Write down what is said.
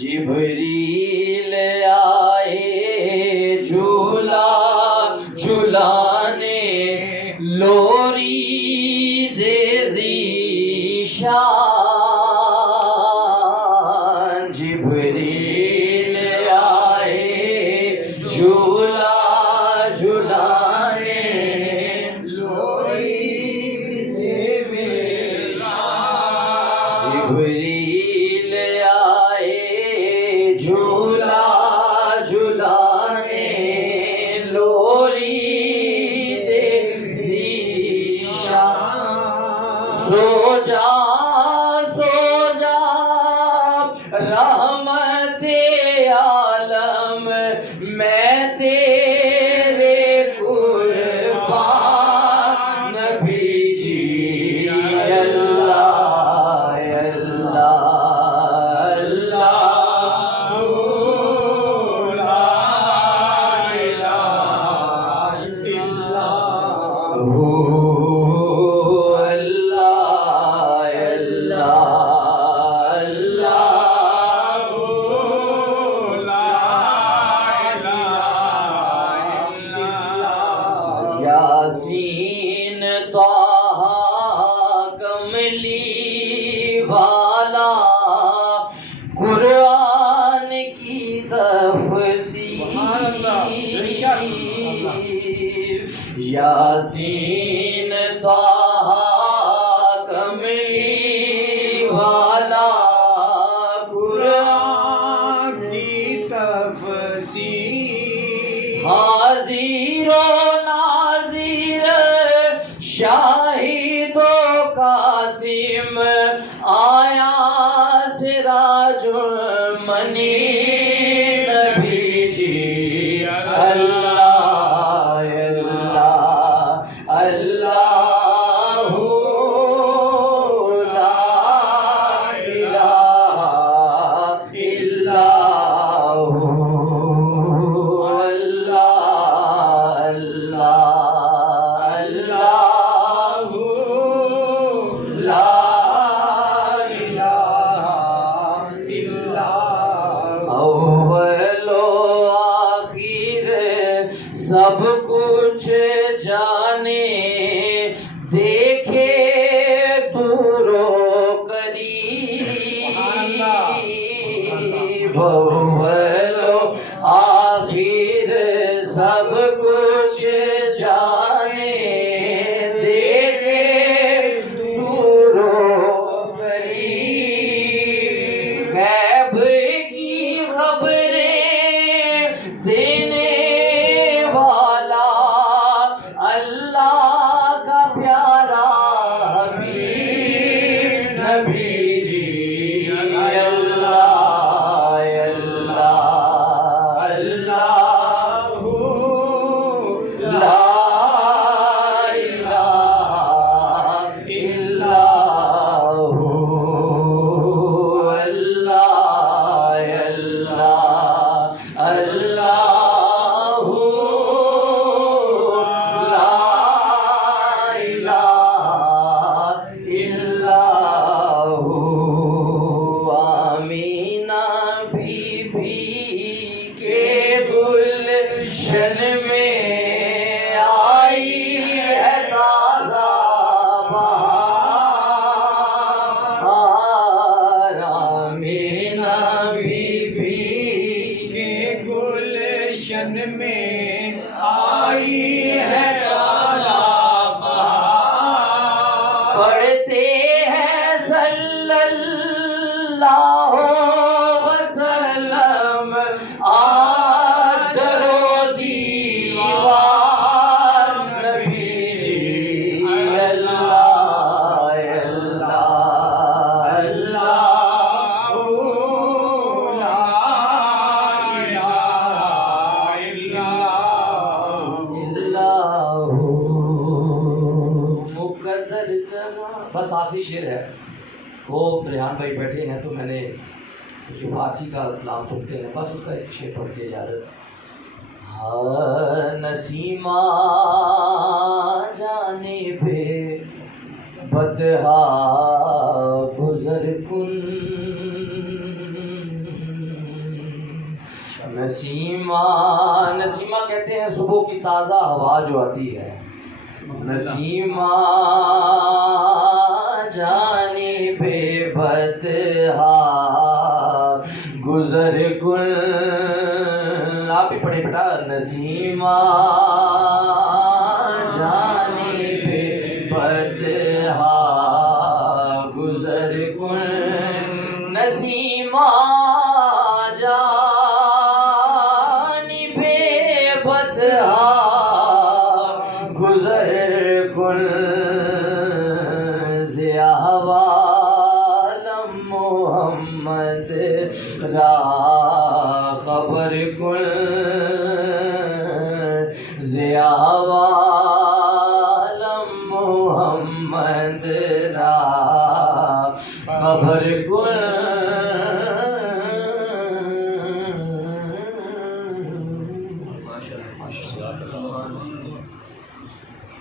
جبریل آئے جھولا جھولانے لوری دے ذیشان جبریل آئے جھولا جھولانے لوری دے ذیشان جبریل آئے جھولا جھولانے لوری دے ذیشان سو جا رحمت عالم میں تیرے قربان نبی جی اللہ اللہ اللہ لا الہ الا یاسین طہ کملی والا قرآن کی تفسیر یاسین طہ کملی والا قرآن کی تفسیر حاضر و شاہد و قاسم آیا سراج المنیر نبی جی اللہ اللہ اللہ لا الہ الا سب کچھ جانے دیکھے دور و قریب اول و آخر سب کچھ جانے دیکھے دور و قریب غیب کی خبریں دینے اللہ کا پیارا حبیب نبی جی اللہ اللہ اللہ لا الہ الا اللہ اللہ گلشن میں آئی ہے تازہ بہار آمینہ بی بی کے گلشن میں آئی ہے تازہ بہار پڑھتے ہیں صلی اللہ وسلم بس آخری شعر ہے. وہ ریحان بھائی بیٹھے ہیں تو میں نے جو فارسی کا کلام سنتے ہیں بس اس کا ایک شعر پڑھ کے اجازت. نسیمہ جانب بدہا گزر کن، نسیمہ کہتے ہیں صبح کی تازہ ہوا جو آتی ہے. نسیمہ جانب بدہا گزر کن. آپ بھی پڑھیں بیٹا. نسیمہ جانب بدہا گزر کن، نسیمہ جانب بدہا گزر کن. ضیاء عالم محمد را خبر کن، ضیاء عالم محمد را خبر کن. ماشاءاللہ.